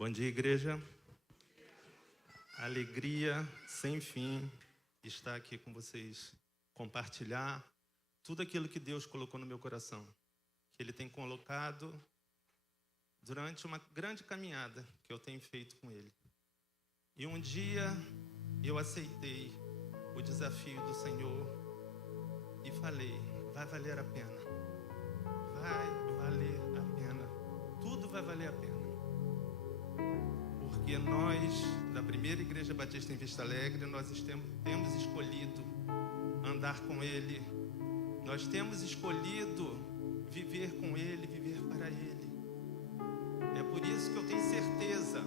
Bom dia, igreja. Alegria sem fim estar aqui com vocês, compartilhar tudo aquilo que Deus colocou no meu coração, que Ele tem colocado durante uma grande caminhada que eu tenho feito com Ele. E um dia eu aceitei o desafio do Senhor e falei, vai valer a pena. Vai valer a pena. Tudo vai valer a pena. Porque nós, da Primeira Igreja Batista em Vista Alegre, nós temos escolhido andar com Ele. Nós temos escolhido viver com Ele, viver para Ele. É por isso que eu tenho certeza,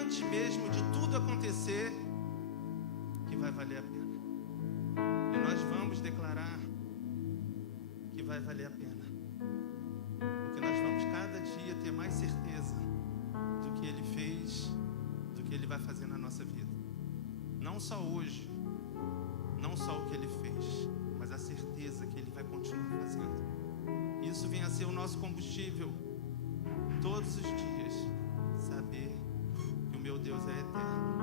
antes mesmo de tudo acontecer, que vai valer a pena. E nós vamos declarar que vai valer a pena. Porque nós vamos cada dia ter mais certeza do que Ele fez, do que Ele vai fazer na nossa vida. Não só hoje, não só o que Ele fez, mas a certeza que Ele vai continuar fazendo. Isso vem a ser o nosso combustível todos os dias, saber que o meu Deus é eterno.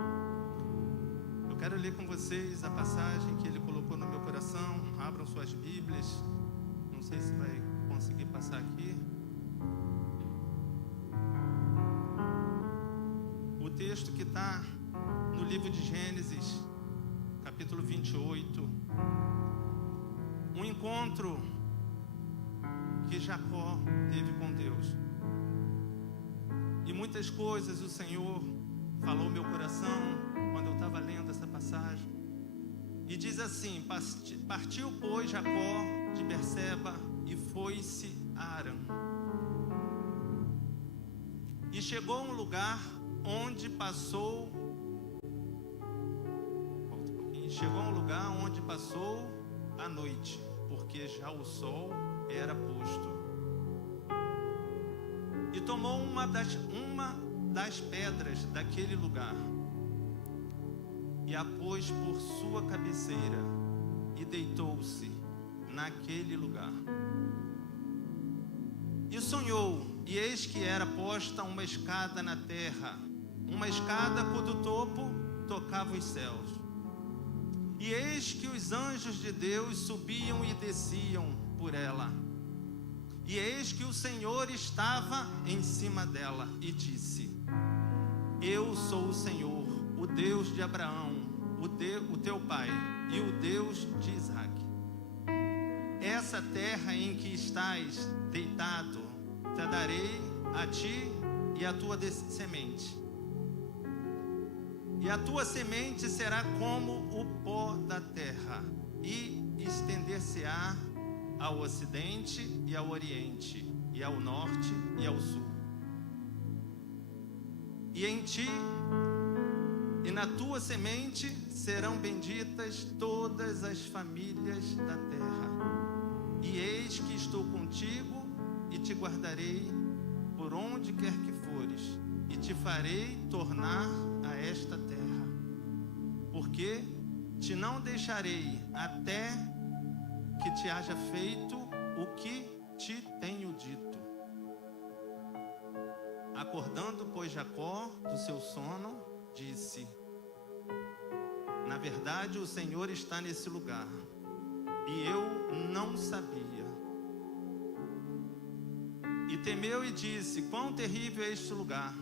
Eu quero ler com vocês a passagem que Ele colocou no meu coração. Abram suas Bíblias. Não sei se vai conseguir passar aqui. O texto que está no livro de Gênesis, capítulo 28. Um encontro que Jacó teve com Deus. E muitas coisas o Senhor falou ao meu coração quando eu estava lendo essa passagem. E diz assim: partiu, pois, Jacó de Berseba e foi-se a Harã. E chegou a um lugar onde passou. Chegou a um lugar onde passou a noite, porque já o sol era posto. E tomou uma das pedras daquele lugar e a pôs por sua cabeceira e deitou-se naquele lugar. E sonhou, e eis que era posta uma escada na terra, uma escada cujo topo tocava os céus. E eis que os anjos de Deus subiam e desciam por ela. E eis que o Senhor estava em cima dela e disse: eu sou o Senhor, o Deus de Abraão, o teu pai, e o Deus de Isaque. Essa terra em que estás deitado, te darei a ti e a tua semente. E a tua semente será como o pó da terra, e estender-se-á ao ocidente e ao oriente, e ao norte e ao sul. E em ti e na tua semente serão benditas todas as famílias da terra. E eis que estou contigo e te guardarei por onde quer que fores, e te farei tornar a esta terra, porque te não deixarei até que te haja feito o que te tenho dito. Acordando, pois, Jacó do seu sono, disse: na verdade, o Senhor está nesse lugar, e eu não sabia. E temeu e disse: quão terrível é este lugar!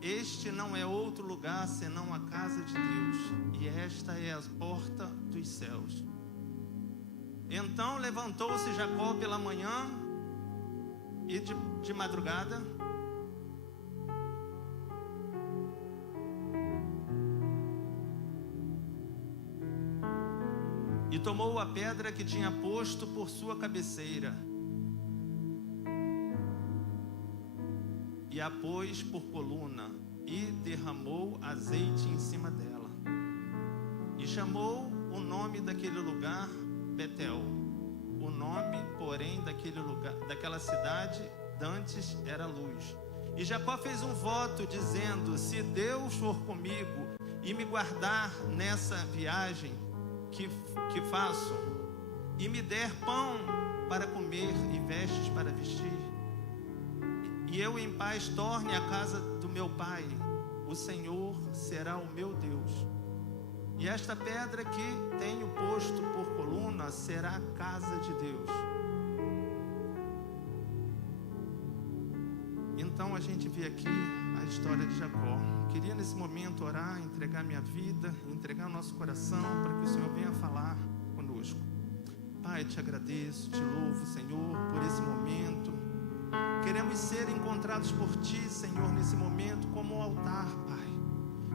Este não é outro lugar senão a casa de Deus, e esta é a porta dos céus. Então levantou-se Jacó pela manhã e de madrugada, e tomou a pedra que tinha posto por sua cabeceira, e a pôs por coluna, e derramou azeite em cima dela. E chamou o nome daquele lugar Betel. O nome, porém, daquela cidade dantes era Luz. E Jacó fez um voto dizendo: se Deus for comigo e me guardar nessa viagem que faço, e me der pão para comer e vestes para vestir, que eu em paz torne a casa do meu pai. O Senhor será o meu Deus. E esta pedra que tenho posto por coluna será a casa de Deus. Então a gente vê aqui a história de Jacó. Queria nesse momento orar, entregar minha vida, entregar o nosso coração para que o Senhor venha falar conosco. Pai, te agradeço, te louvo, Senhor, por esse momento. Queremos ser encontrados por Ti, Senhor, nesse momento como um altar, Pai.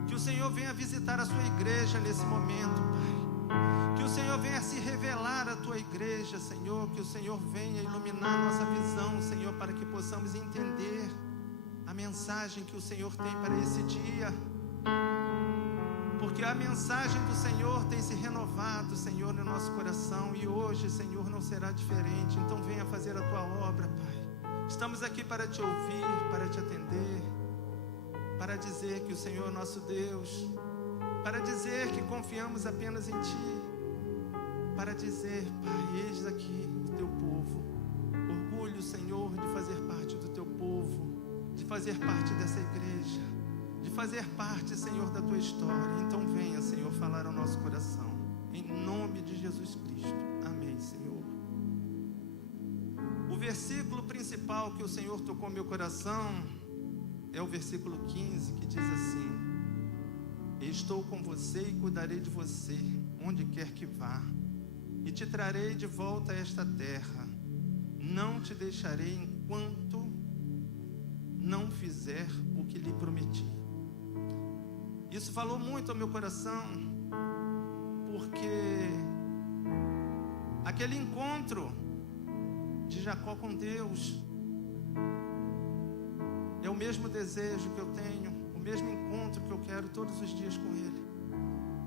Que o Senhor venha visitar a Sua igreja nesse momento, Pai. Que o Senhor venha se revelar à Tua igreja, Senhor. Que o Senhor venha iluminar a nossa visão, Senhor, para que possamos entender a mensagem que o Senhor tem para esse dia. Porque a mensagem do Senhor tem se renovado, Senhor, no nosso coração. E hoje, Senhor, não será diferente. Então venha fazer a Tua obra, Pai. Estamos aqui para Te ouvir, para Te atender, para dizer que o Senhor é nosso Deus, para dizer que confiamos apenas em Ti, para dizer, Pai, eis aqui o Teu povo. Orgulho, Senhor, de fazer parte do Teu povo, de fazer parte dessa igreja, de fazer parte, Senhor, da Tua história. Então venha, Senhor, falar ao nosso coração, em nome de Jesus Cristo. Amém, Senhor. O versículo principal que o Senhor tocou meu coração é o versículo 15, que diz assim: estou com você e cuidarei de você, onde quer que vá, e te trarei de volta a esta terra. Não te deixarei enquanto não fizer o que lhe prometi. Isso falou muito ao meu coração, porque aquele encontro de Jacó com Deus é o mesmo desejo que eu tenho, o mesmo encontro que eu quero todos os dias com Ele,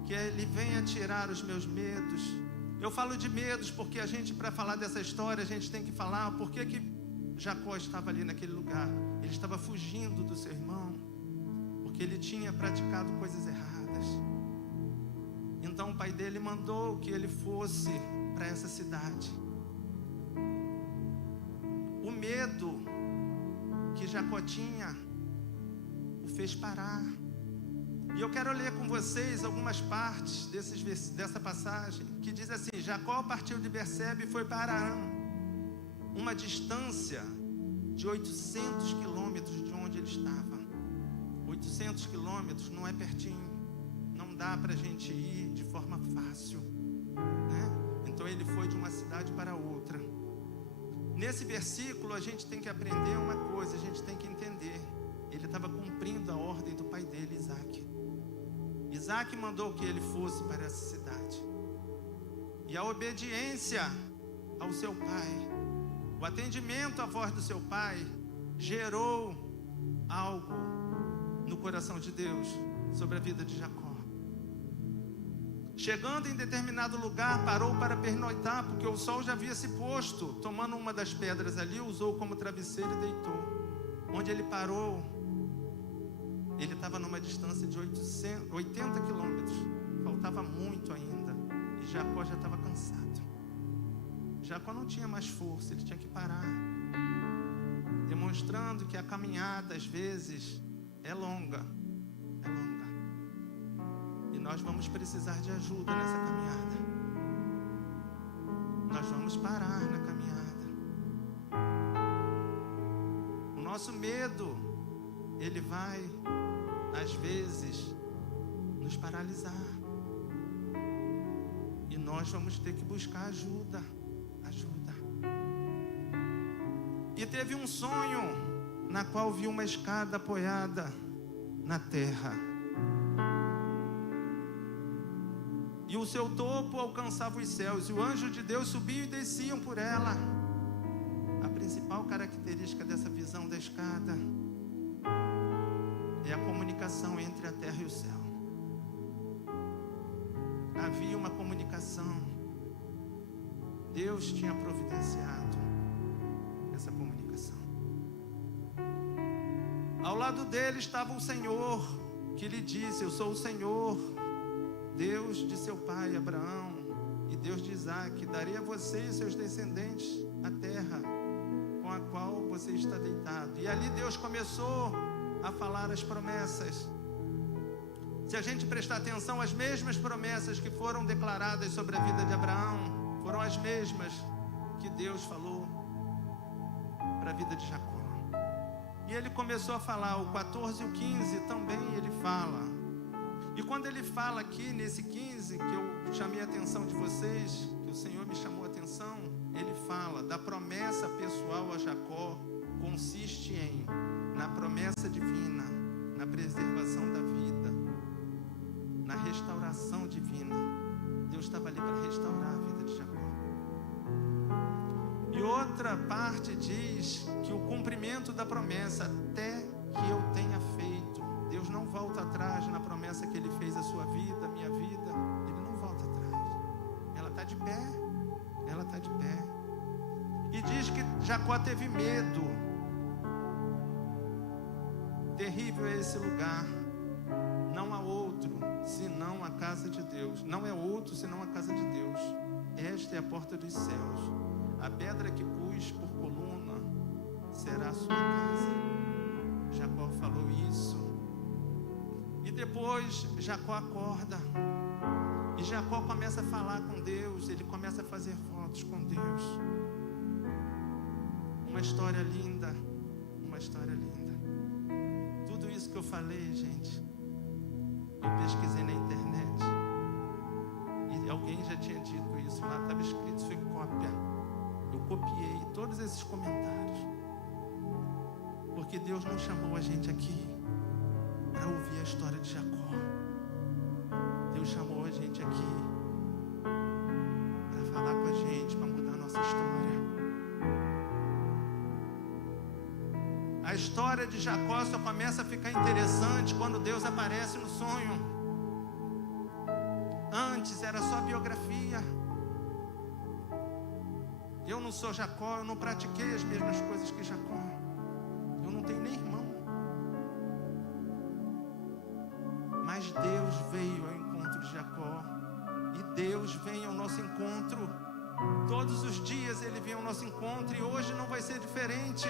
que Ele venha tirar os meus medos. Eu falo de medos porque a gente, para falar dessa história, a gente tem que falar por que Jacó estava ali naquele lugar. Ele estava fugindo do seu irmão, porque ele tinha praticado coisas erradas. Então o pai dele mandou que ele fosse para essa cidade. O medo que Jacó tinha o fez parar. E eu quero ler com vocês algumas partes dessa passagem, que diz assim: Jacó partiu de Berseba e foi para Arã, uma distância de 800 quilômetros de onde ele estava. 800 quilômetros não é pertinho, não dá para a gente ir de forma fácil, né? Então ele foi de uma cidade para outra. Nesse versículo a gente tem que aprender uma coisa, a gente tem que entender. Ele estava cumprindo a ordem do pai dele, Isaac. Isaac mandou que ele fosse para essa cidade. E a obediência ao seu pai, o atendimento à voz do seu pai, gerou algo no coração de Deus sobre a vida de Jacó. Chegando em determinado lugar, parou para pernoitar, porque o sol já havia se posto. Tomando uma das pedras ali, usou como travesseiro e deitou. Onde ele parou, ele estava numa distância de 80 quilômetros. Faltava muito ainda. E Jacó já estava cansado. Jacó não tinha mais força, ele tinha que parar. Demonstrando que a caminhada, às vezes, é longa. É longa. E nós vamos precisar de ajuda nessa caminhada. Nós vamos parar na caminhada. O nosso medo, ele vai, às vezes, nos paralisar. E nós vamos ter que buscar ajuda. E teve um sonho na qual viu uma escada apoiada na terra. E o seu topo alcançava os céus, e o anjo de Deus subia e desciam por ela. A principal característica dessa visão da escada é a comunicação entre a terra e o céu. Havia uma comunicação. Deus tinha providenciado essa comunicação. Ao lado dele estava o Senhor, que lhe disse: eu sou o Senhor, Deus de seu pai Abraão e Deus de Isaac. Darei a você e seus descendentes a terra com a qual você está deitado. E ali Deus começou a falar as promessas. Se a gente prestar atenção, as mesmas promessas que foram declaradas sobre a vida de Abraão foram as mesmas que Deus falou para a vida de Jacó. E ele começou a falar, o 14 e o 15 também ele fala. E quando ele fala aqui nesse 15, que eu chamei a atenção de vocês, que o Senhor me chamou a atenção, ele fala da promessa pessoal a Jacó, consiste na promessa divina, na preservação da vida, na restauração divina. Deus estava ali para restaurar a vida de Jacó. E outra parte diz que o cumprimento da promessa, até que eu tenha feito. Deus não volta atrás na promessa que Ele fez à sua vida, à minha vida. Ele não volta atrás. Ela está de pé. Ela está de pé. E diz que Jacó teve medo. Terrível é esse lugar. Não há outro senão a casa de Deus. Não é outro senão a casa de Deus. Esta é a porta dos céus. A pedra que pus por coluna será a sua casa. Jacó falou isso. E depois Jacó acorda. E Jacó começa a falar com Deus. Ele começa a fazer votos com Deus. Uma história linda. Uma história linda. Tudo isso que eu falei, gente, eu pesquisei na internet. E alguém já tinha dito isso lá. Estava escrito, foi cópia. Eu copiei todos esses comentários. Porque Deus não chamou a gente aqui para ouvir a história de Jacó. Deus chamou a gente aqui para falar com a gente, para mudar a nossa história. A história de Jacó só começa a ficar interessante quando Deus aparece no sonho. Antes era só biografia. Eu não sou Jacó, eu não pratiquei as mesmas coisas que Jacó. Eu não tenho nem irmão. Mas Deus veio ao encontro de Jacó. E Deus vem ao nosso encontro. Todos os dias Ele vem ao nosso encontro. E hoje não vai ser diferente.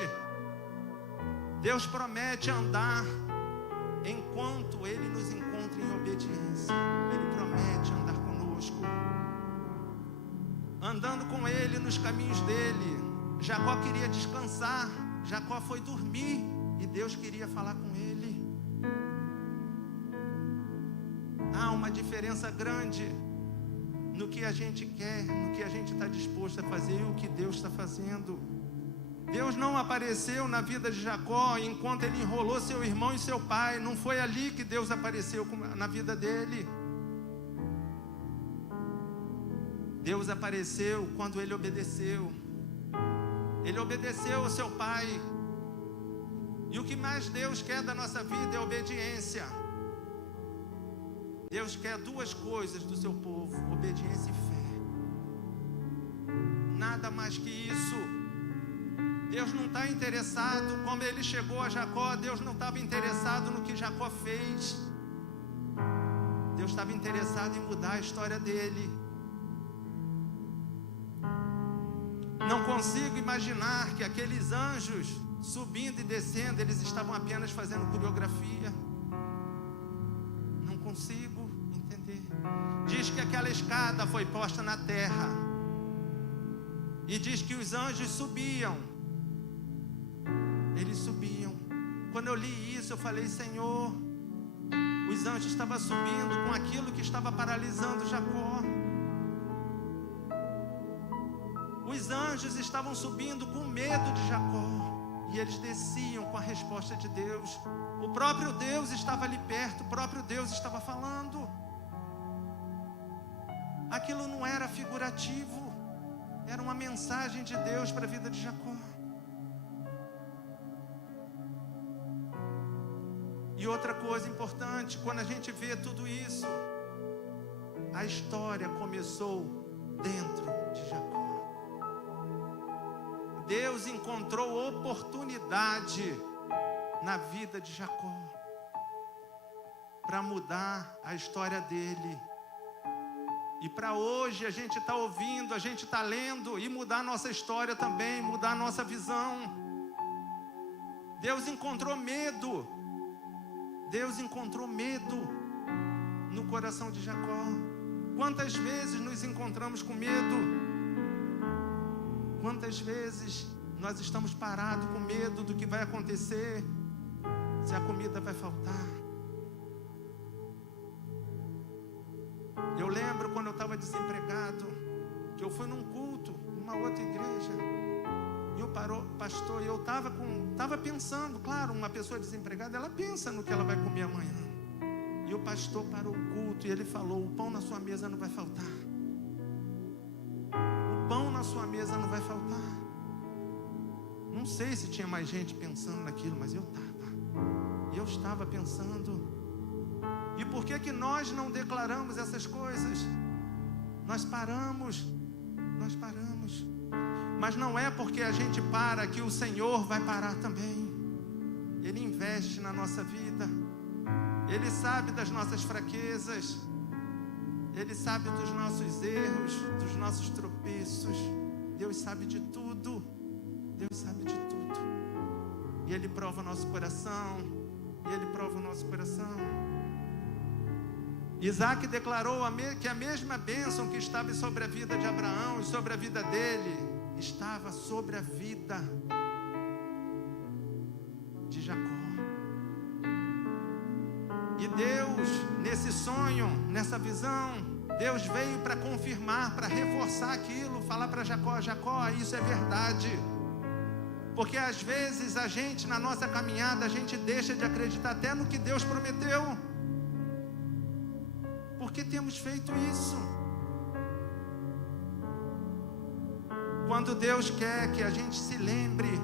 Deus promete andar enquanto Ele nos encontra em obediência. Ele promete andar conosco. Andando com Ele nos caminhos dEle. Jacó queria descansar. Jacó foi dormir. E Deus queria falar com ele. Há uma diferença grande no que a gente quer, no que a gente está disposto a fazer e o que Deus está fazendo. Deus não apareceu na vida de Jacó enquanto ele enrolou seu irmão e seu pai. Não foi ali que Deus apareceu na vida dele. Deus apareceu quando ele obedeceu. Ele obedeceu ao seu pai. E o que mais Deus quer da nossa vida é obediência. Deus quer duas coisas do seu povo: obediência e fé. Nada mais que isso. Deus não está interessado, como ele chegou a Jacó, Deus não estava interessado no que Jacó fez. Deus estava interessado em mudar a história dele. Não consigo imaginar que aqueles anjos subindo e descendo, eles estavam apenas fazendo coreografia. Não consigo entender. Diz que aquela escada foi posta na terra. E diz que os anjos subiam. Eles subiam. Quando eu li isso, eu falei: Senhor, os anjos estavam subindo com aquilo que estava paralisando Jacó. Os anjos estavam subindo com medo de Jacó. E eles desciam com a resposta de Deus. O próprio Deus estava ali perto. O próprio Deus estava falando. Aquilo não era figurativo. Era uma mensagem de Deus para a vida de Jacó. E outra coisa importante, quando a gente vê tudo isso, a história começou dentro de Jacó. Deus encontrou oportunidade na vida de Jacó para mudar a história dele. E para hoje a gente está ouvindo, a gente está lendo e mudar a nossa história também, mudar a nossa visão. Deus encontrou medo. Deus encontrou medo no coração de Jacó. Quantas vezes nos encontramos com medo? Quantas vezes nós estamos parados com medo do que vai acontecer, se a comida vai faltar? Eu lembro quando eu estava desempregado, que eu fui num culto, numa outra igreja, e o pastor, eu estava pensando, claro, uma pessoa desempregada, ela pensa no que ela vai comer amanhã. E o pastor parou o culto e ele falou: o pão na sua mesa não vai faltar. O pão na sua mesa não vai faltar. Não sei se tinha mais gente pensando naquilo, mas eu estava pensando. E por que nós não declaramos essas coisas? Nós paramos. Mas não é porque a gente para que o Senhor vai parar também. Ele investe na nossa vida. Ele sabe das nossas fraquezas. Ele sabe dos nossos erros, dos nossos tropeços. Deus sabe de tudo. Deus sabe de tudo. E Ele prova o nosso coração. Isaac declarou que a mesma bênção que estava sobre a vida de Abraão e sobre a vida dele, estava sobre a vida de Jacó. E Deus, nesse sonho, nessa visão, Deus veio para confirmar, para reforçar aquilo, falar para Jacó: Jacó, isso é verdade. Porque às vezes a gente, na nossa caminhada, a gente deixa de acreditar até no que Deus prometeu. Por que temos feito isso? Quando Deus quer que a gente se lembre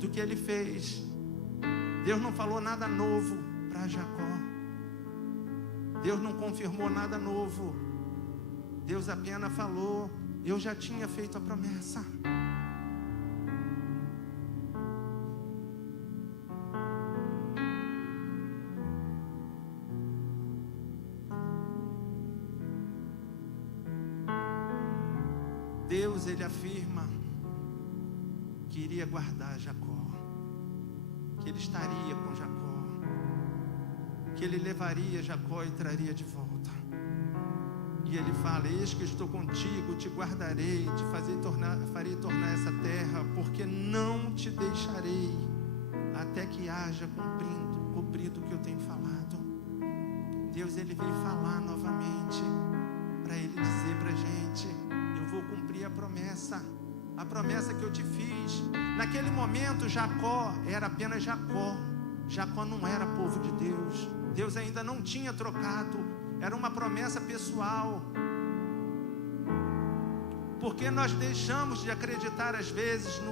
do que Ele fez, Deus não falou nada novo para Jacó. Deus não confirmou nada novo. Deus apenas falou: eu já tinha feito a promessa. Deus, Ele afirma que iria guardar Jacó, que Ele estaria com Jacó, que Ele levaria Jacó e traria de volta. E Ele fala: eis que estou contigo, te guardarei, farei tornar essa terra, porque não te deixarei, até que haja cumprido o que eu tenho falado. Deus, Ele veio falar novamente, para Ele dizer para a gente: eu vou cumprir a promessa que eu te fiz. Naquele momento Jacó era apenas Jacó. Jacó não era povo de Deus. Deus ainda não tinha trocado. Era uma promessa pessoal. Porque nós deixamos de acreditar às vezes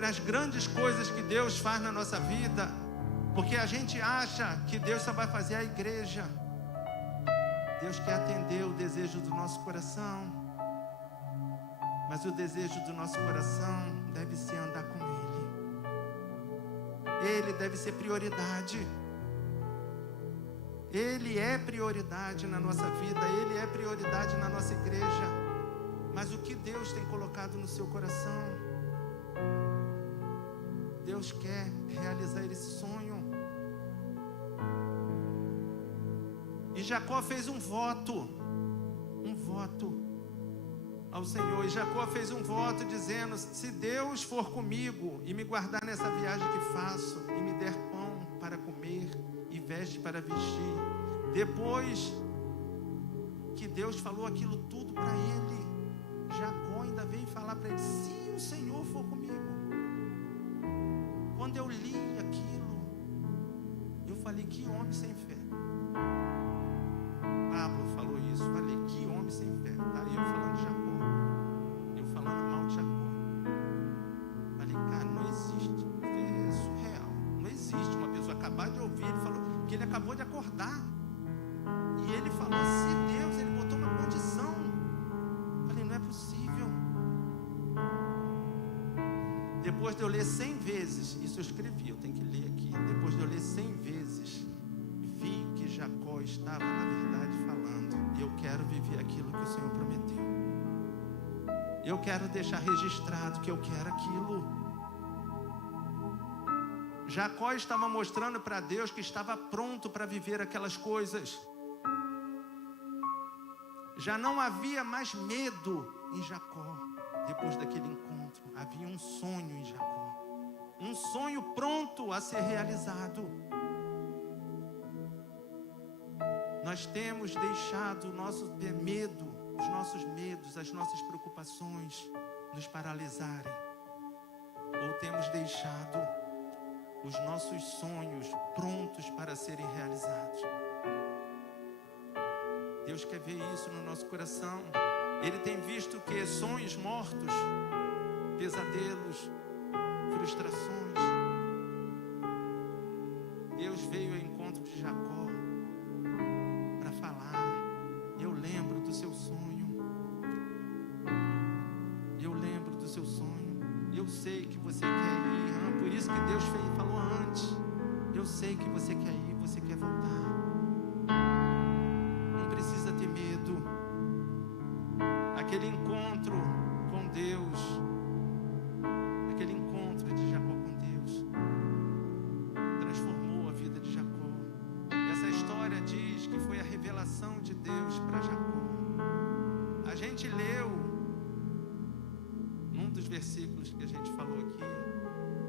nas grandes coisas que Deus faz na nossa vida, porque a gente acha que Deus só vai fazer a igreja. Deus quer atender o desejo do nosso coração, mas o desejo do nosso coração deve ser andar com Ele. Ele deve ser prioridade. Ele é prioridade na nossa vida, Ele é prioridade na nossa igreja. Mas o que Deus tem colocado no seu coração? Deus quer realizar esse sonho. E Jacó fez um voto ao Senhor. E Jacó fez um voto dizendo: se Deus for comigo e me guardar nessa viagem que faço, e me der pão para comer e veste para vestir. Depois que Deus falou aquilo tudo para ele, Jacó ainda veio falar para ele: se o Senhor for comigo. Quando eu li aquilo, eu falei: que homem sem fé. Pablo falou isso. Falei: que homem sem fé. Tá aí eu falando de Jacó, eu falando mal de Jacó. Falei: cara, não existe. É surreal. Não existe uma pessoa acabar de ouvir. Ele falou que ele acabou de acordar, e ele falou: se Deus, ele botou uma condição. Falei: não é possível. Depois de eu ler 100 vezes, isso eu escrevi, eu tenho que ler aqui. Depois de eu ler 100 vezes, vi que Jacó estava, na verdade, falando E eu quero viver aquilo que o Senhor prometeu. Eu quero deixar registrado que eu quero aquilo. Jacó estava mostrando para Deus que estava pronto para viver aquelas coisas. Já não havia mais medo em Jacó. Depois daquele encontro, havia um sonho em Jacó. Um sonho pronto a ser realizado. Nós temos deixado o nosso medo, os nossos medos, as nossas preocupações nos paralisarem. Ou temos deixado os nossos sonhos prontos para serem realizados. Deus quer ver isso no nosso coração. Ele tem visto o que? Sonhos mortos, pesadelos, frustrações. Deus veio ao encontro de Jacó para falar: eu lembro do seu sonho. Eu lembro do seu sonho. Eu sei que você quer ir. Por isso que Deus falou antes. Eu sei que você quer ir, você quer voltar. Não precisa ter medo. Aquele encontro com Deus, aquele encontro de Jacó com Deus, transformou a vida de Jacó. Essa história diz que foi a revelação de Deus para Jacó. A gente leu num dos versículos que a gente falou aqui,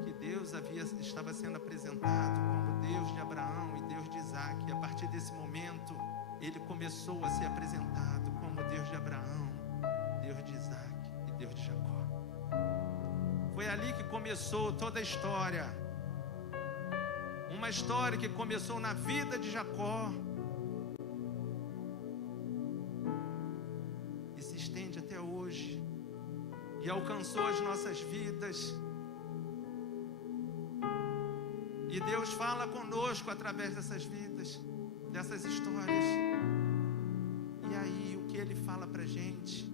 que Deus estava sendo apresentado como Deus de Abraão e Deus de Isaac. E a partir desse momento, ele começou a ser apresentado como Deus de Abraão, Deus de Isaac e Deus de Jacó. Foi ali que começou toda a história. Uma história que começou na vida de Jacó e se estende até hoje e alcançou as nossas vidas. E Deus fala conosco através dessas vidas, dessas histórias. E aí, o que Ele fala pra gente?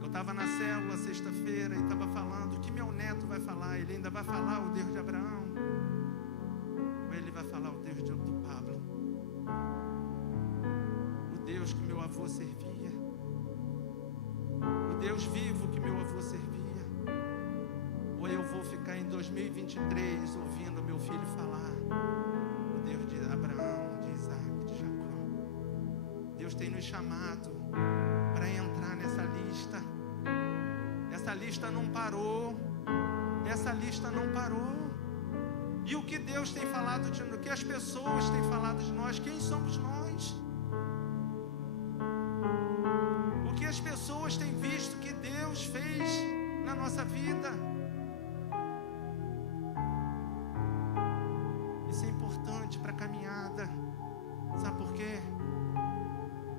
Eu estava na célula sexta-feira e estava falando o que meu neto vai falar. Ele ainda vai falar o Deus de Abraão? Ou ele vai falar o Deus do Pablo? O Deus que meu avô servia? O Deus vivo que meu avô servia? Ou eu vou ficar em 2023 ouvindo meu filho falar o Deus de Abraão, de Isaac, de Jacó? Deus tem nos chamado para entrar nessa lista. Essa lista não parou. Essa lista não parou. E o que Deus tem falado de nós? O que as pessoas têm falado de nós? Quem somos nós? O que as pessoas têm visto que Deus fez na nossa vida? Isso é importante para a caminhada. Sabe por quê?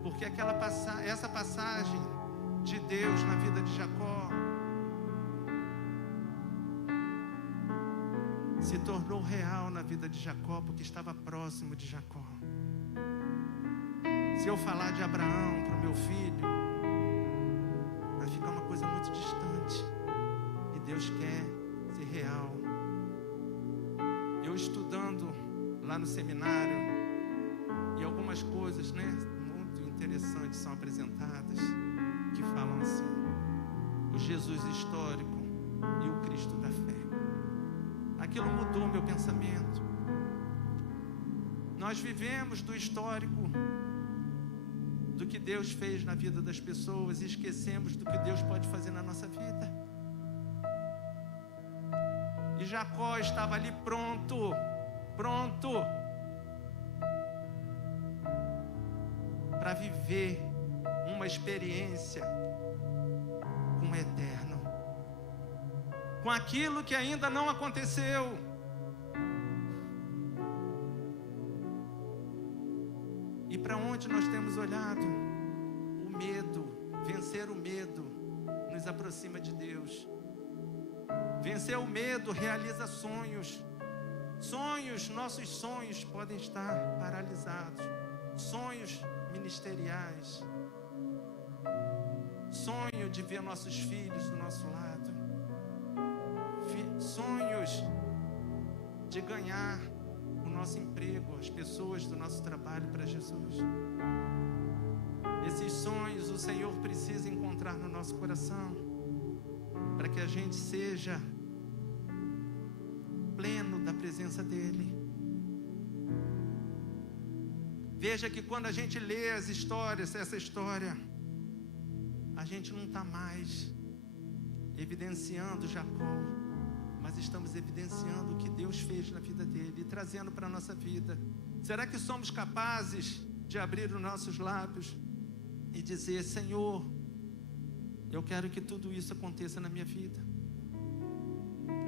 Porque essa passagem de Deus na vida de Jacó se tornou real na vida de Jacó, porque estava próximo de Jacó. Se eu falar de Abraão para o meu filho, vai ficar uma coisa muito distante. E Deus quer ser real. Eu estudando lá no seminário, e algumas coisas, muito interessantes são apresentadas, que falam assim: o Jesus histórico e o Cristo da fé. Aquilo mudou meu pensamento. Nós vivemos do histórico, do que Deus fez na vida das pessoas, e esquecemos do que Deus pode fazer na nossa vida. E Jacó estava ali pronto para viver uma experiência com o eterno, com aquilo que ainda não aconteceu. E para onde nós temos olhado? O medo, vencer o medo, nos aproxima de Deus. Vencer o medo realiza sonhos. Nossos sonhos podem estar paralisados. Sonhos ministeriais. Sonho de ver nossos filhos do nosso lado. Sonhos de ganhar o nosso emprego, as pessoas do nosso trabalho para Jesus. Esses sonhos o Senhor precisa encontrar no nosso coração, para que a gente seja pleno da presença dEle. Veja que quando a gente lê as histórias, essa história, a gente não está mais evidenciando Jacó, mas estamos evidenciando o que Deus fez na vida dele e trazendo para a nossa vida. Será que somos capazes de abrir os nossos lábios e dizer: Senhor, eu quero que tudo isso aconteça na minha vida?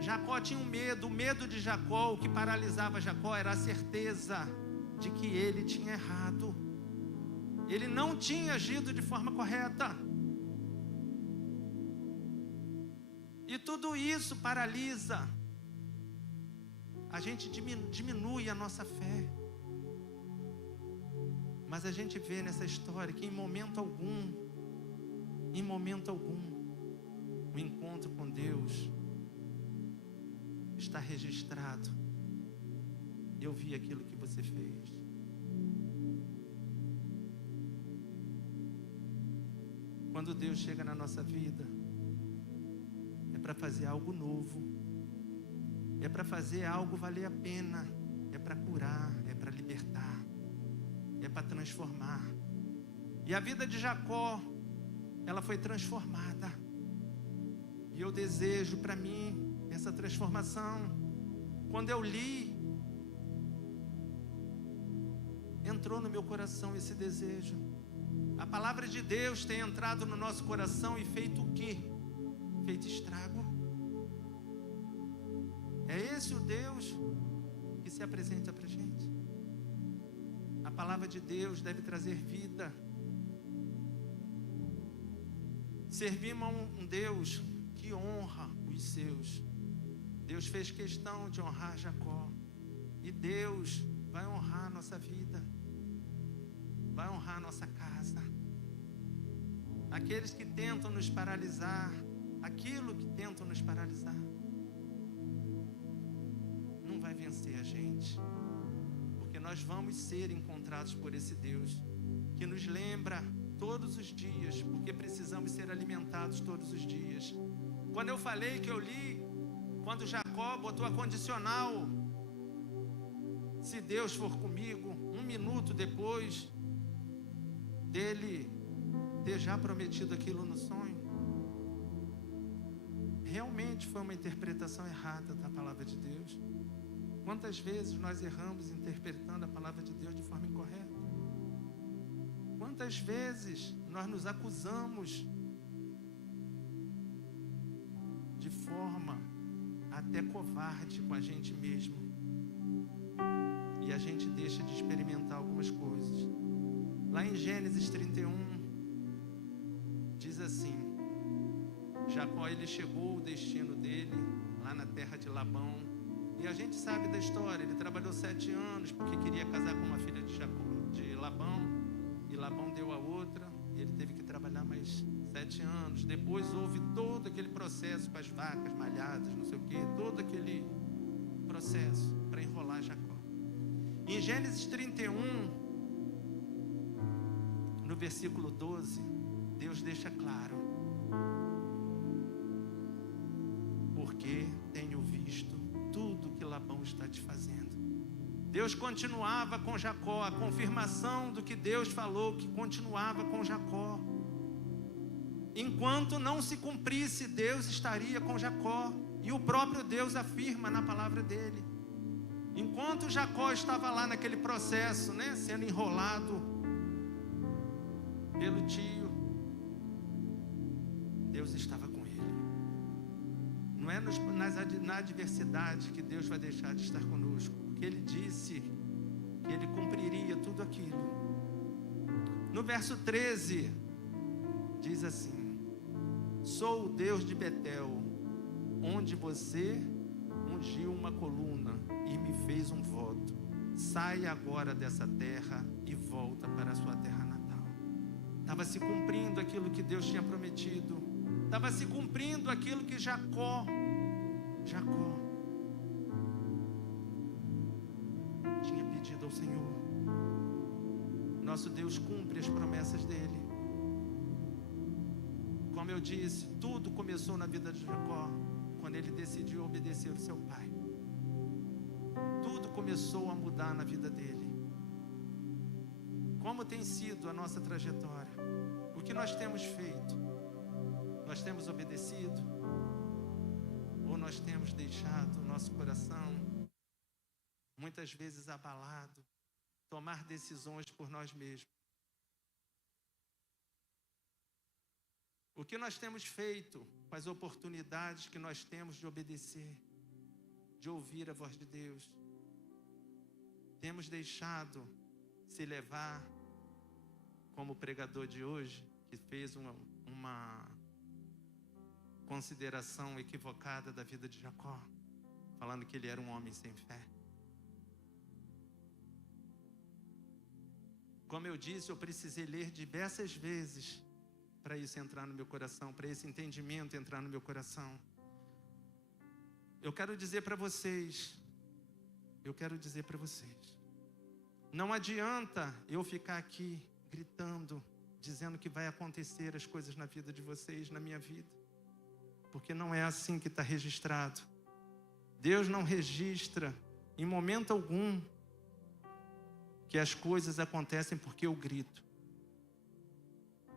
Jacó tinha um medo, o medo de Jacó, o que paralisava Jacó era a certeza de que ele tinha errado. Ele não tinha agido de forma correta. E tudo isso paralisa. A gente diminui a nossa fé. Mas a gente vê nessa história que em momento algum, o encontro com Deus está registrado. Eu vi aquilo que você fez. Quando Deus chega na nossa vida, é para fazer algo novo, é para fazer algo valer a pena, é para curar, é para libertar, é para transformar. E a vida de Jacó, ela foi transformada. E eu desejo para mim essa transformação. Quando eu li, entrou no meu coração esse desejo. A palavra de Deus tem entrado no nosso coração e feito o quê? Feito estrago. É esse o Deus que se apresenta para a gente. A palavra de Deus deve trazer vida. Servimos a um Deus que honra os seus. Deus fez questão de honrar Jacó. E Deus vai honrar a nossa vida. Vai honrar a nossa casa. Aqueles que tentam nos paralisar, aquilo que tentam nos paralisar, não vai vencer a gente. Porque nós vamos ser encontrados por esse Deus que nos lembra todos os dias, porque precisamos ser alimentados todos os dias. Quando eu falei que eu li, quando Jacó botou a condicional, se Deus for comigo, 1 minuto depois dele ter já prometido aquilo no sonho, realmente foi uma interpretação errada da palavra de Deus. Quantas vezes nós erramos interpretando a palavra de Deus de forma incorreta? Quantas vezes nós nos acusamos de forma até covarde com a gente mesmo, e a gente deixa de experimentar algumas coisas. Lá em Gênesis 31, diz assim: Jacó, ele chegou ao destino dele, lá na terra de Labão, e a gente sabe da história. Ele trabalhou 7 anos, porque queria casar com uma filha de Labão, e Labão deu a outra, e ele teve que trabalhar mais 7 anos. Depois houve todo aquele processo com as vacas malhadas, não sei o que, todo aquele processo para enrolar Jacó. Em Gênesis 31, no versículo 12, Deus deixa claro: porque tenho visto tudo que Labão está te fazendo. Deus continuava com Jacó, a confirmação do que Deus falou, que continuava com Jacó. Enquanto não se cumprisse, Deus estaria com Jacó, e o próprio Deus afirma na palavra dele. Enquanto Jacó estava lá naquele processo, sendo enrolado pelo tio, Deus estava com ele. Não é na adversidade que Deus vai deixar de estar conosco, porque Ele disse que Ele cumpriria tudo aquilo. No verso 13, diz assim: sou o Deus de Betel, onde você ungiu uma coluna e me fez um voto. Saia agora dessa terra e volta para a sua terra natal. Estava se cumprindo aquilo que Deus tinha prometido. Estava se cumprindo aquilo que Jacó tinha pedido ao Senhor. Nosso Deus cumpre as promessas dele. como eu disse, tudo começou na vida de Jacó, quando ele decidiu obedecer o seu pai. Tudo começou a mudar na vida dele. Como tem sido a nossa trajetória? O que nós temos feito? Nós temos obedecido? Ou nós temos deixado o nosso coração, muitas vezes abalado, tomar decisões por nós mesmos? O que nós temos feito com as oportunidades que nós temos de obedecer, de ouvir a voz de Deus? Temos deixado se levar, como o pregador de hoje, que fez uma consideração equivocada da vida de Jacó, falando que ele era um homem sem fé. Como eu disse, eu precisei ler diversas vezes para isso entrar no meu coração, para esse entendimento entrar no meu coração. Eu quero dizer para vocês, não adianta eu ficar aqui gritando, dizendo que vai acontecer as coisas na vida de vocês, na minha vida, porque não é assim que está registrado. Deus não registra em momento algum que as coisas acontecem porque eu grito.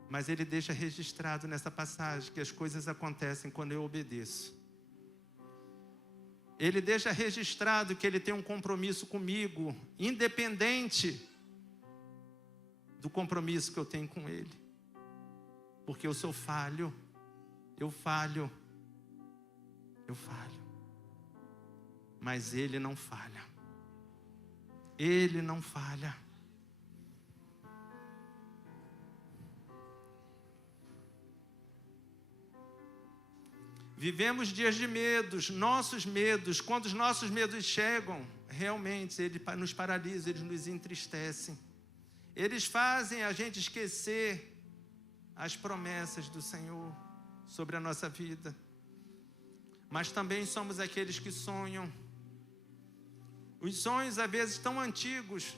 Mas Ele deixa registrado nessa passagem que as coisas acontecem quando eu obedeço. Ele deixa registrado que Ele tem um compromisso comigo, independente do compromisso que eu tenho com Ele. Porque eu sou falho, eu falho. Mas Ele não falha. Ele não falha. Vivemos dias de medos, nossos medos. Quando os nossos medos chegam, realmente eles nos paralisam, eles nos entristecem. Eles fazem a gente esquecer as promessas do Senhor sobre a nossa vida. Mas também somos aqueles que sonham. Os sonhos, às vezes, tão antigos.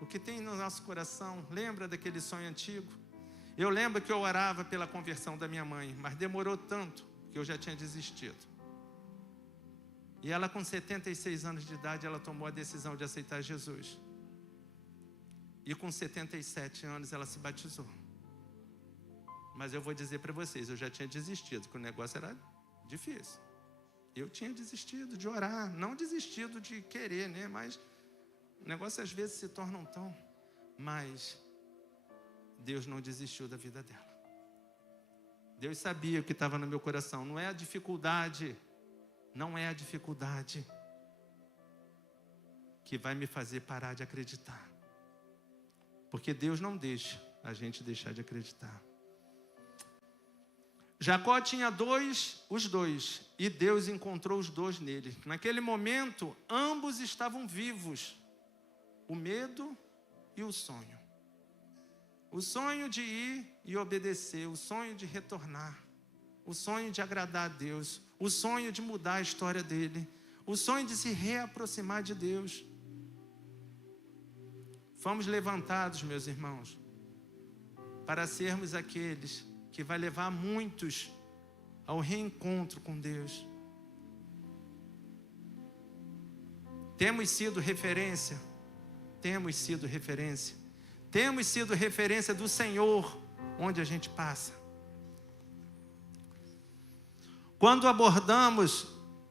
O que tem no nosso coração? Lembra daquele sonho antigo? Eu lembro que eu orava pela conversão da minha mãe, mas demorou tanto que eu já tinha desistido. E ela, com 76 anos de idade, ela tomou a decisão de aceitar Jesus. E com 77 anos ela se batizou. Mas eu vou dizer para vocês, eu já tinha desistido, porque o negócio era difícil. Eu tinha desistido de orar, não desistido de querer, né? Mas o negócio às vezes se torna um tão... Mas Deus não desistiu da vida dela. Deus sabia o que estava no meu coração. Não é a dificuldade que vai me fazer parar de acreditar. Porque Deus não deixa a gente deixar de acreditar. Jacó tinha os dois, e Deus encontrou os dois nele. Naquele momento, ambos estavam vivos. O medo e o sonho. O sonho de ir e obedecer, o sonho de retornar, o sonho de agradar a Deus, o sonho de mudar a história dele, o sonho de se reaproximar de Deus. Fomos levantados, meus irmãos, para sermos aqueles que vai levar muitos ao reencontro com Deus. Temos sido referência? Temos sido referência. Temos sido referência do Senhor onde a gente passa. Quando abordamos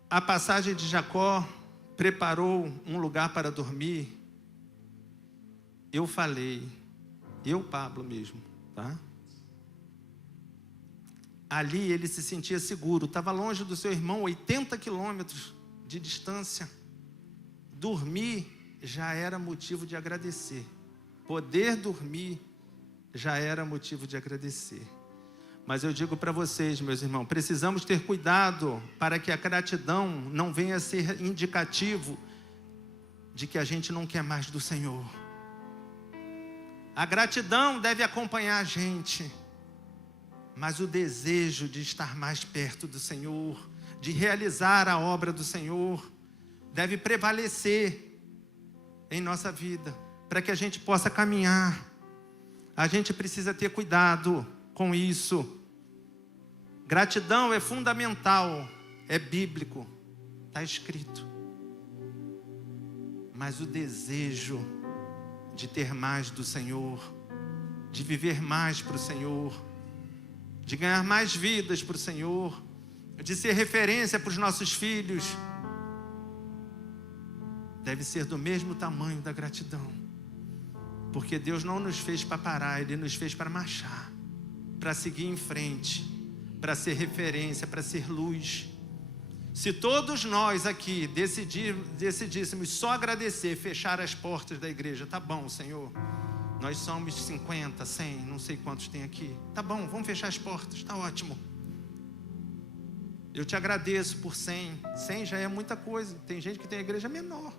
a passagem de Jacó, preparou um lugar para dormir, eu falei, Pablo mesmo, tá? Ali ele se sentia seguro, estava longe do seu irmão, 80 quilômetros de distância. Dormir já era motivo de agradecer. Poder dormir já era motivo de agradecer. Mas eu digo para vocês, meus irmãos, precisamos ter cuidado para que a gratidão não venha a ser indicativo de que a gente não quer mais do Senhor. A gratidão deve acompanhar a gente, mas o desejo de estar mais perto do Senhor, de realizar a obra do Senhor, deve prevalecer em nossa vida, para que a gente possa caminhar. A gente precisa ter cuidado com isso. Gratidão é fundamental, é bíblico, está escrito. Mas o desejo de ter mais do Senhor, de viver mais para o Senhor, de ganhar mais vidas para o Senhor, de ser referência para os nossos filhos, deve ser do mesmo tamanho da gratidão. Porque Deus não nos fez para parar, Ele nos fez para marchar, para seguir em frente, para ser referência, para ser luz. Se todos nós aqui decidíssemos só agradecer, fechar as portas da igreja, tá bom, Senhor, nós somos 50, 100, não sei quantos tem aqui, tá bom, vamos fechar as portas, tá ótimo. Eu te agradeço por 100, 100 já é muita coisa, tem gente que tem a igreja menor.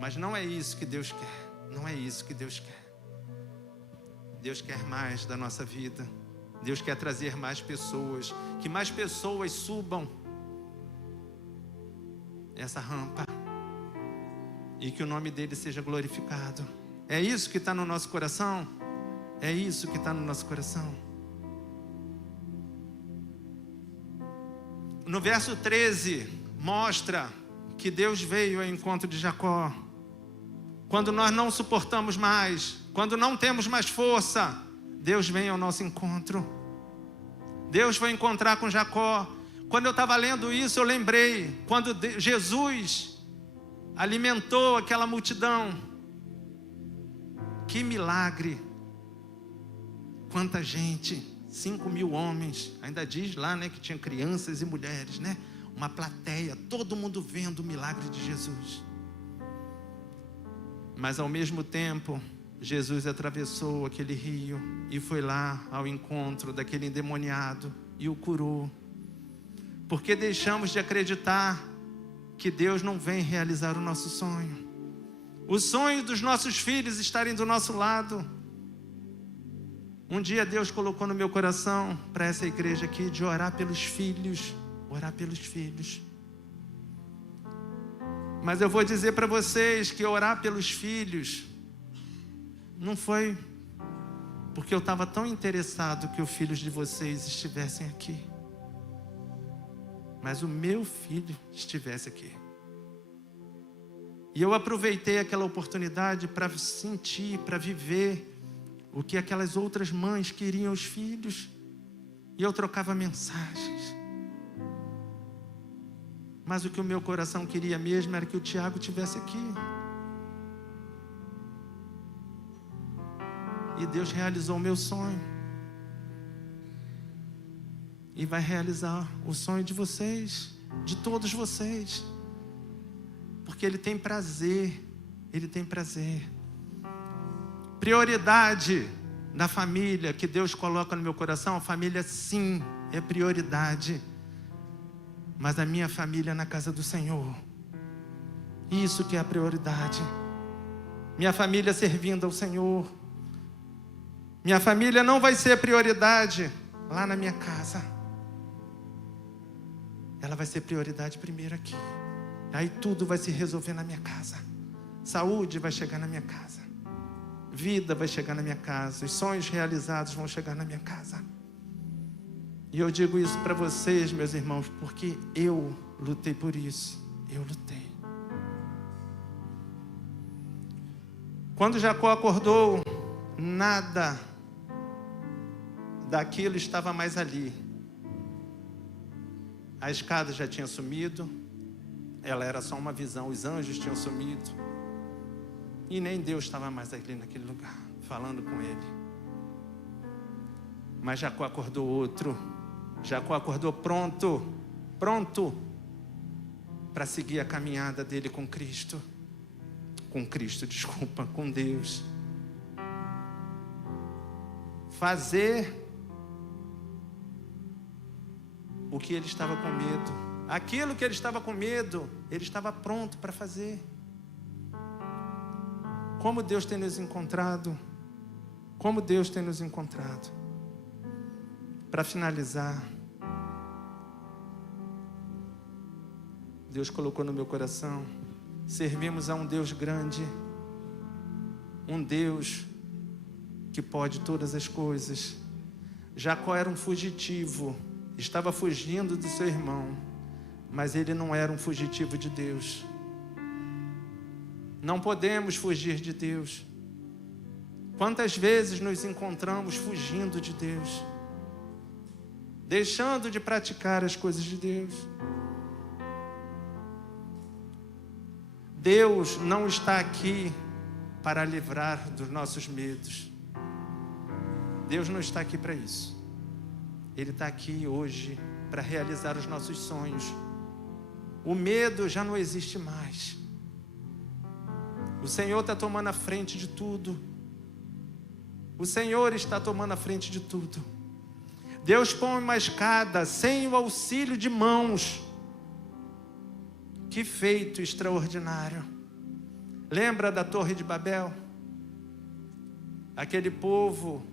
Mas não é isso que Deus quer, não é isso que Deus quer. Deus quer mais da nossa vida. Deus quer trazer mais pessoas, que mais pessoas subam essa rampa e que o nome dele seja glorificado. É isso que está no nosso coração? É isso que está no nosso coração. No verso 13, mostra que Deus veio ao encontro de Jacó. Quando nós não suportamos mais, quando não temos mais força, Deus vem ao nosso encontro. Deus foi encontrar com Jacó. Quando eu estava lendo isso, eu lembrei quando Jesus alimentou aquela multidão. Que milagre! Quanta gente! 5.000 homens. Ainda diz lá, né, que tinha crianças e mulheres, né? Uma plateia, todo mundo vendo o milagre de Jesus. Mas ao mesmo tempo, Jesus atravessou aquele rio e foi lá ao encontro daquele endemoniado e o curou. Porque deixamos de acreditar que Deus não vem realizar o nosso sonho. O sonho dos nossos filhos estarem do nosso lado. Um dia Deus colocou no meu coração, para essa igreja aqui, de orar pelos filhos. Orar pelos filhos. Mas eu vou dizer para vocês que orar pelos filhos não foi porque eu estava tão interessado que os filhos de vocês estivessem aqui, mas o meu filho estivesse aqui. E eu aproveitei aquela oportunidade para sentir, para viver o que aquelas outras mães queriam aos filhos. E eu trocava mensagens. Mas o que o meu coração queria mesmo era que o Tiago estivesse aqui. E Deus realizou o meu sonho. E vai realizar o sonho de vocês, de todos vocês. Porque Ele tem prazer, Ele tem prazer. Prioridade da família que Deus coloca no meu coração, a família sim, é prioridade. Mas a minha família na casa do Senhor. Isso que é a prioridade. Minha família servindo ao Senhor. Minha família não vai ser prioridade lá na minha casa. Ela vai ser prioridade primeiro aqui. Aí tudo vai se resolver na minha casa. Saúde vai chegar na minha casa. Vida vai chegar na minha casa. Os sonhos realizados vão chegar na minha casa. E eu digo isso para vocês, meus irmãos, porque eu lutei por isso. Eu lutei. Quando Jacó acordou, nada daquilo estava mais ali. A escada já tinha sumido. Ela era só uma visão. Os anjos tinham sumido. E nem Deus estava mais ali naquele lugar, falando com ele. Mas Jacó acordou outro. Jacó acordou pronto para seguir a caminhada dele com Cristo. Com Deus. Fazer o que ele estava com medo. Aquilo que ele estava com medo, ele estava pronto para fazer. Como Deus tem nos encontrado. Como Deus tem nos encontrado. Para finalizar, Deus colocou no meu coração, servimos a um Deus grande, um Deus que pode todas as coisas. Jacó era um fugitivo, estava fugindo do seu irmão, mas ele não era um fugitivo de Deus. Não podemos fugir de Deus. Quantas vezes nos encontramos fugindo de Deus, deixando de praticar as coisas de Deus? Deus não está aqui para livrar dos nossos medos. Deus não está aqui para isso. Ele está aqui hoje para realizar os nossos sonhos. O medo já não existe mais. O Senhor está tomando a frente de tudo. O Senhor está tomando a frente de tudo. Deus põe uma escada sem o auxílio de mãos. Que feito extraordinário. Lembra da Torre de Babel? Aquele povo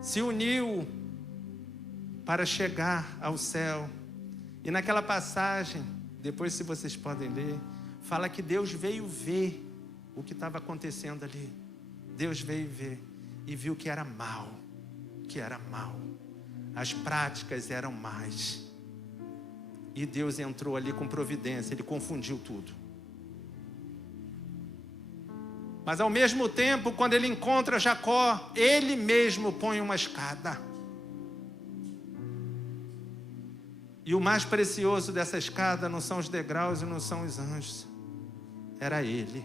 se uniu para chegar ao céu. E naquela passagem, depois se vocês podem ler, fala que Deus veio ver o que estava acontecendo ali. Deus veio ver e viu que era mal, que era mal. As práticas eram más. E Deus entrou ali com providência, Ele confundiu tudo. Mas ao mesmo tempo, quando Ele encontra Jacó, Ele mesmo põe uma escada. E o mais precioso dessa escada não são os degraus e não são os anjos. Era Ele.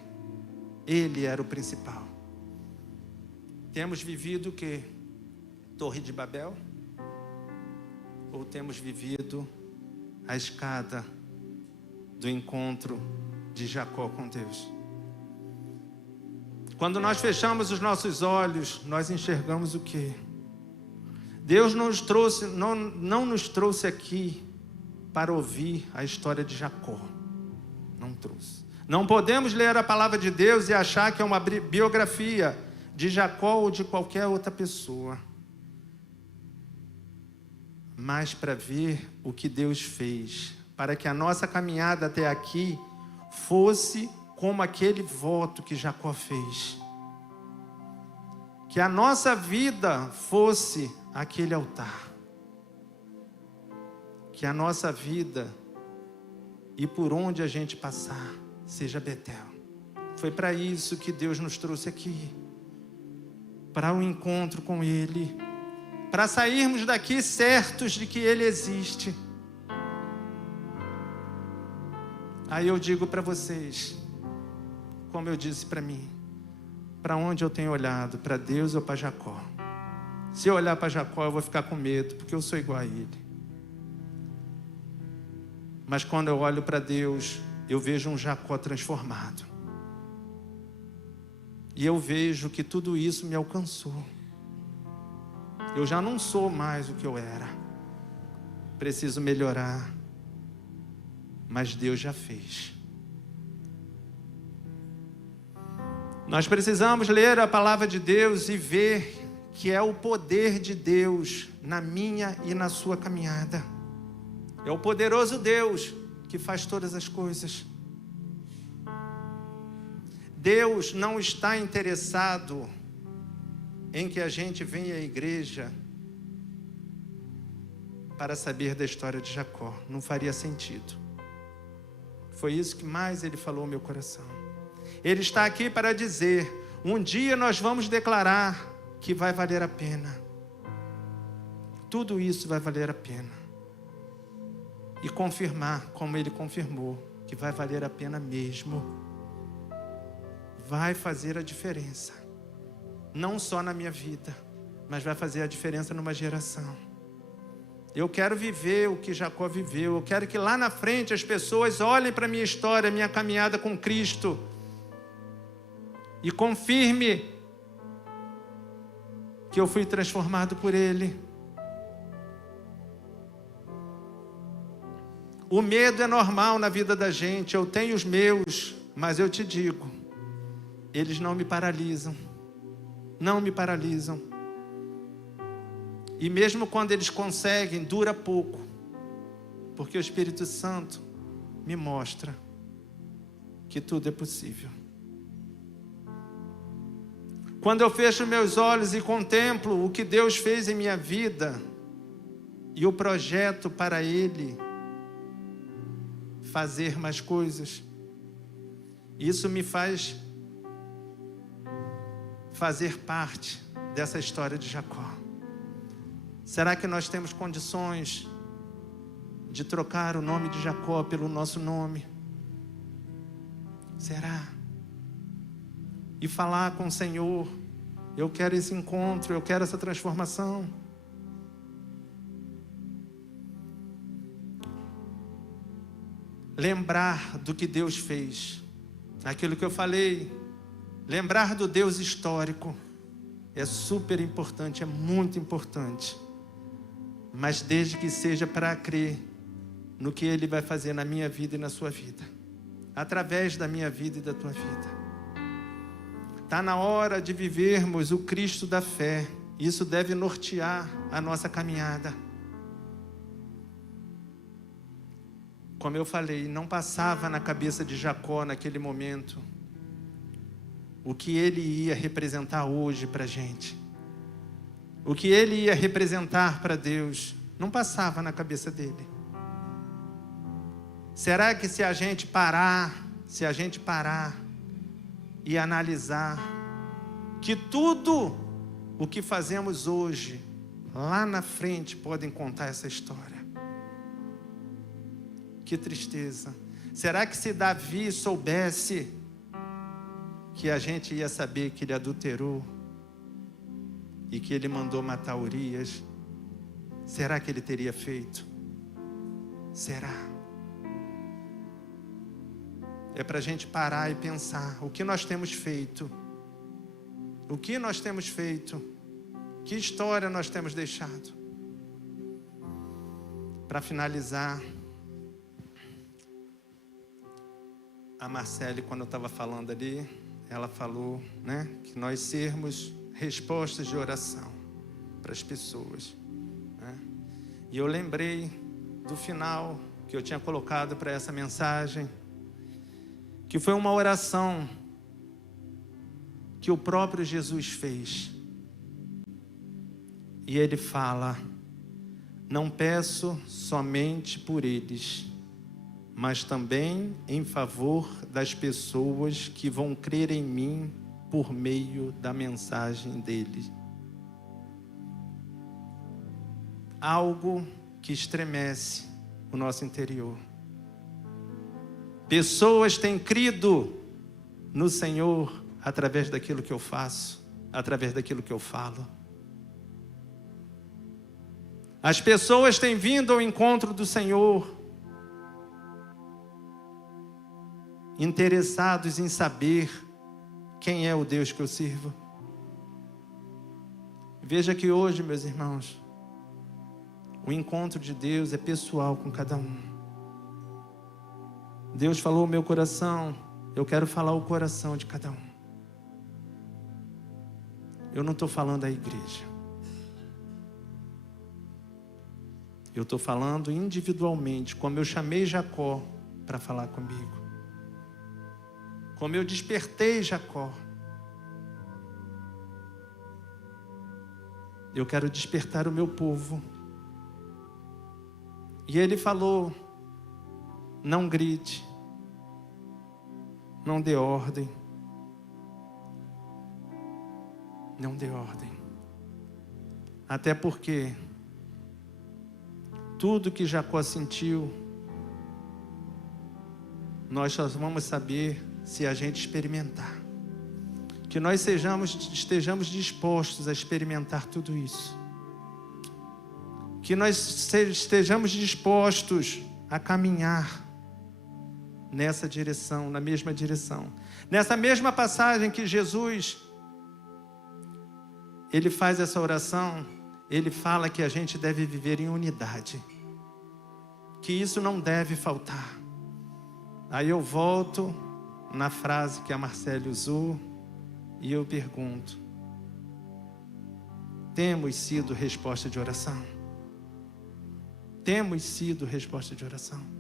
Ele era o principal. Temos vivido o quê? Torre de Babel? Ou temos vivido a escada do encontro de Jacó com Deus? Quando nós fechamos os nossos olhos, nós enxergamos o quê? Deus não nos trouxe aqui para ouvir a história de Jacó. Não trouxe. Não podemos ler a palavra de Deus e achar que é uma biografia de Jacó ou de qualquer outra pessoa. Mas para ver o que Deus fez, para que a nossa caminhada até aqui fosse como aquele voto que Jacó fez. Que a nossa vida fosse aquele altar. Que a nossa vida, e por onde a gente passar, seja Betel. Foi para isso que Deus nos trouxe aqui. Para um encontro com Ele. Para sairmos daqui certos de que Ele existe. Aí eu digo para vocês, como eu disse para mim, para onde eu tenho olhado, para Deus ou para Jacó? Se eu olhar para Jacó, eu vou ficar com medo, porque eu sou igual a ele. Mas quando eu olho para Deus, eu vejo um Jacó transformado. E eu vejo que tudo isso me alcançou. Eu já não sou mais o que eu era. Preciso melhorar. Mas Deus já fez. Nós precisamos ler a palavra de Deus e ver que é o poder de Deus na minha e na sua caminhada. É o poderoso Deus que faz todas as coisas. Deus não está interessado em que a gente venha à igreja para saber da história de Jacó. Não faria sentido. Foi isso que mais Ele falou ao meu coração. Ele está aqui para dizer, um dia nós vamos declarar que vai valer a pena. Tudo isso vai valer a pena. E confirmar, como Ele confirmou, que vai valer a pena mesmo. Vai fazer a diferença. Não só na minha vida, mas vai fazer a diferença numa geração. Eu quero viver o que Jacó viveu. Eu quero que lá na frente as pessoas olhem para a minha história, minha caminhada com Cristo. E confirme que eu fui transformado por Ele. O medo é normal na vida da gente. Eu tenho os meus, mas eu te digo, eles não me paralisam. Não me paralisam. E mesmo quando eles conseguem, dura pouco. Porque o Espírito Santo me mostra que tudo é possível. Quando eu fecho meus olhos e contemplo o que Deus fez em minha vida e o projeto para Ele fazer mais coisas, isso me faz fazer parte dessa história de Jacó. Será que nós temos condições de trocar o nome de Jacó pelo nosso nome? Será? E falar com o Senhor: eu quero esse encontro, eu quero essa transformação. Lembrar do que Deus fez, aquilo que eu falei, lembrar do Deus histórico é super importante, é muito importante, mas desde que seja para crer no que Ele vai fazer na minha vida e na sua vida, através da minha vida e da tua vida. Está na hora de vivermos o Cristo da fé. Isso deve nortear a nossa caminhada. Como eu falei, não passava na cabeça de Jacó naquele momento o que ele ia representar hoje para a gente. O que ele ia representar para Deus. Não passava na cabeça dele. Será que se a gente parar e analisar que tudo o que fazemos hoje, lá na frente, podem contar essa história? Que tristeza. Será que se Davi soubesse que a gente ia saber que ele adulterou e que ele mandou matar Urias, será que ele teria feito? Será? É para a gente parar e pensar o que nós temos feito. O que nós temos feito? Que história nós temos deixado? Para finalizar, a Marcele, quando eu estava falando ali, ela falou, né, que nós sermos respostas de oração para as pessoas, né? E eu lembrei do final que eu tinha colocado para essa mensagem, que foi uma oração que o próprio Jesus fez. E ele fala: não peço somente por eles, mas também em favor das pessoas que vão crer em mim por meio da mensagem dele. Algo que estremece o nosso interior. Pessoas têm crido no Senhor através daquilo que eu faço, através daquilo que eu falo. As pessoas têm vindo ao encontro do Senhor, interessados em saber quem é o Deus que eu sirvo. Veja que hoje, meus irmãos, o encontro de Deus é pessoal com cada um. Deus falou o meu coração, eu quero falar o coração de cada um. Eu não estou falando à igreja. Eu estou falando individualmente, como eu chamei Jacó para falar comigo. Como eu despertei Jacó. Eu quero despertar o meu povo. E ele falou: não grite, não dê ordem, não dê ordem. Até porque tudo que Jacó sentiu, nós só vamos saber se a gente experimentar. Que nós estejamos dispostos a experimentar tudo isso. Que nós estejamos dispostos a caminhar nessa direção, na mesma direção. Nessa mesma passagem que Jesus, ele faz essa oração, ele fala que a gente deve viver em unidade. Que isso não deve faltar. Aí eu volto na frase que a Marcele usou e eu pergunto: temos sido resposta de oração? Temos sido resposta de oração?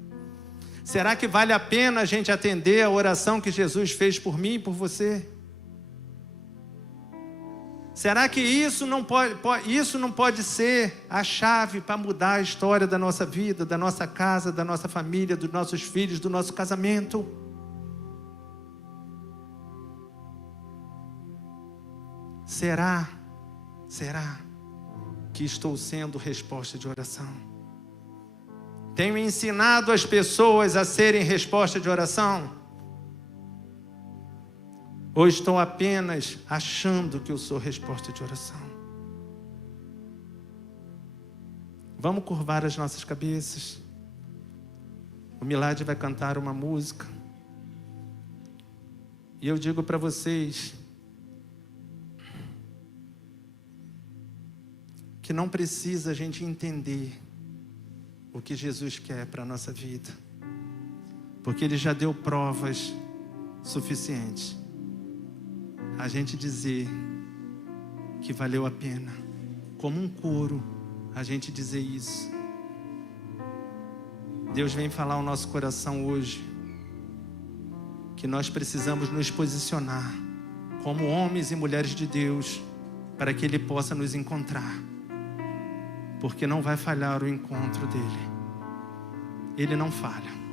Será que vale a pena a gente atender a oração que Jesus fez por mim e por você? Será que isso não pode ser a chave para mudar a história da nossa vida, da nossa casa, da nossa família, dos nossos filhos, do nosso casamento? Será que estou sendo resposta de oração? Tenho ensinado as pessoas a serem resposta de oração? Ou estou apenas achando que eu sou resposta de oração? Vamos curvar as nossas cabeças. O Milad vai cantar uma música. E eu digo para vocês que não precisa a gente entender o que Jesus quer para a nossa vida, porque Ele já deu provas suficientes a gente dizer que valeu a pena, como um coro, a gente dizer isso. Deus vem falar ao nosso coração hoje que nós precisamos nos posicionar como homens e mulheres de Deus para que Ele possa nos encontrar, porque não vai falhar o encontro dele. Ele não falha.